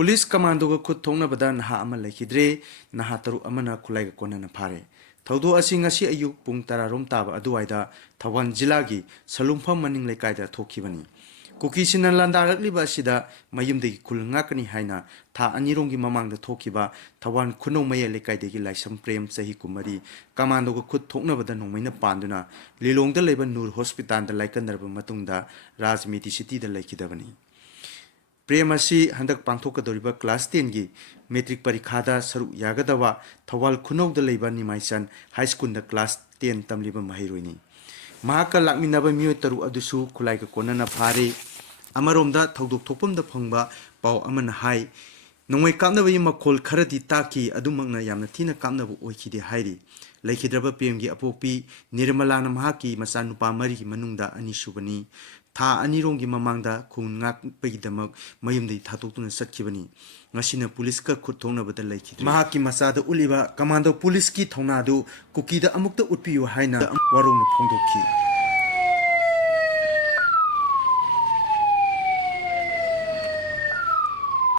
Police commando का खुद थोंगनबदा नहा अमा leikhidre नहा तरुक अमना खुलाइगा कोनना फारे थौदो असि ngasi अयुक पुंग 10 रोम ताबा अदुवाइदा थवन जिलागी सलुंफम मनिंग लेकाइदा थोखिबनी कुकीसिना लांदारकलिबा असिदा मयुमदेगी खुल ngakani हाइना था अनिरोंगी ममांगदा थोखिबा थवन खुनो मये लेकाइदेगी लाइसम प्रेम सही कुमरी कमांडो का खुद थोंगनबदा नोंमैना पांदुना लिलोंगदा लेबा नूर हॉस्पिटल दा लाइकनरबा मतुंगदा राजमिति सिटी दा leikhidabani प्रेम हंदक पांथोकदोरिबा क्लास 10 की मेट्रिक परीक्षा सरुक यागदवा थवाल खुनौद लेबा निमाइसन हाई स्कूल क्लास 10 तमलिबा महिरोइनी महाका लाकमिनबा मियोय तरु अदुसु खुलाइका कोनना फारे अमरोमदा थौदोक थोपमदा फंगबा पाव अमन हाई नोंगै कामनबा मखोल खरदी ताकी अदुमंगना यामना थीना कामनबा ओइखिदे हाइरी leikhidraba pm gi apopi nirmalana mahaki masanupa mari gi manungda ani subani था अनिरोंगी ममांगदा खुंग ngakpagidamak mayumdai thatoktuna satkhibani ngasina police का खुद थोंगनबदा leikhidre महाकी मसादा उलिबा कमांडो पुलिस की थौनादु कुकीदा अमुक्ता उत्पियु हाइना वारोंना फोंदोखि।